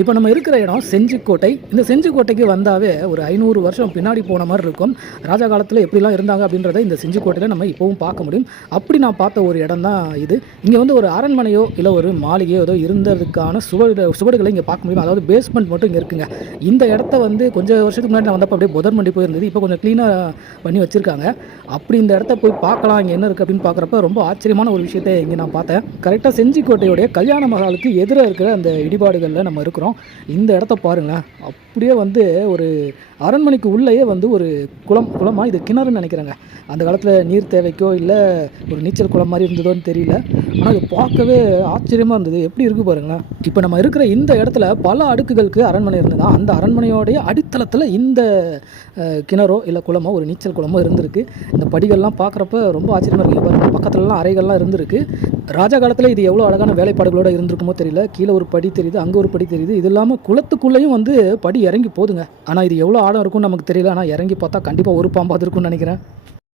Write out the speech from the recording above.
இப்போ நம்ம இருக்கிற இடம் செஞ்சிக்கோட்டை. இந்த செஞ்சிக்கோட்டைக்கு வந்தாவே ஒரு 500 வருஷம் பின்னாடி போன மாதிரி இருக்கும். ராஜா காலத்தில் எப்படிலாம் இருந்தாங்க அப்படின்றத இந்த செஞ்சிக்கோட்டையில் நம்ம இப்போவும் பார்க்க முடியும். அப்படி நான் பார்த்த ஒரு இடம் தான் இது. இங்கே வந்து ஒரு அரண்மனையோ இல்லை ஒரு மாளிகையோ ஏதோ இருந்ததுக்கான சுவடுகளை இங்கே பார்க்க முடியும். அதாவது பேஸ்மெண்ட் மட்டும் இங்கே இருக்குங்க. இந்த இடத்த வந்து கொஞ்சம் வருஷத்துக்கு முன்னாடி நான் வந்தப்போ அப்படியே புதர்மண்டி போயிருந்தது. இப்போ கொஞ்சம் க்ளீனாக பண்ணி வச்சுருக்காங்க. அப்படி இந்த இடத்த போய் பார்க்கலாம், இங்கே என்ன இருக்குது அப்படின்னு பார்க்குறப்ப ரொம்ப ஆச்சரியமான ஒரு விஷயத்தை இங்கே நான் பார்த்தேன். கரெக்டாக செஞ்சிக்கோட்டையோடைய கல்யாண மகாலுக்கு எதிராக இருக்கிற அந்த இடிபாடுகளில் நம்ம இருக்கிறோம். இந்த இடத்த பாருங்களேன், அப்படியே வந்து ஒரு அரண்மனைக்கு உள்ளேயே வந்து ஒரு குளமாக இது கிணறுன்னு நினைக்கிறேங்க. அந்த காலத்தில் நீர் தேவைக்கோ இல்லை ஒரு நீச்சல் குளம் மாதிரி இருந்ததோன்னு தெரியல. ஆனால் அது பார்க்கவே ஆச்சரியமாக இருந்தது. எப்படி இருக்குது பாருங்களேன். இப்போ நம்ம இருக்கிற இந்த இடத்துல பல அடுக்குகளுக்கு அரண்மனை இருந்ததா. அந்த அரண்மனையோடைய அடித்தளத்தில் இந்த கிணறோ இல்லை குளமோ ஒரு நீச்சல் குளமோ இருந்திருக்கு. இந்த படிகள்லாம் பார்க்குறப்ப ரொம்ப ஆச்சரியமாக இருக்குது. பாருங்கள், பக்கத்துலலாம் அறைகள்லாம் இருந்திருக்கு. ராஜா காலத்தில் இது எவ்வளோ அழகான வேலைப்பாடுகளோடு இருந்திருக்குமோ தெரியல. கீழே ஒரு படி தெரியுது, அங்கே ஒரு படி தெரியுது. இது இல்லாமல் குளத்துக்குள்ளேயும் வந்து படி இறங்கி போதுங்க. ஆனால் இது எவ்வளோ ஆழம் இருக்கும்னு நமக்கு தெரியல. ஆனால் இறங்கி பார்த்தா கண்டிப்பாக ஒரு பாம்பாவது இருக்கும்னு நினைக்கிறேன்.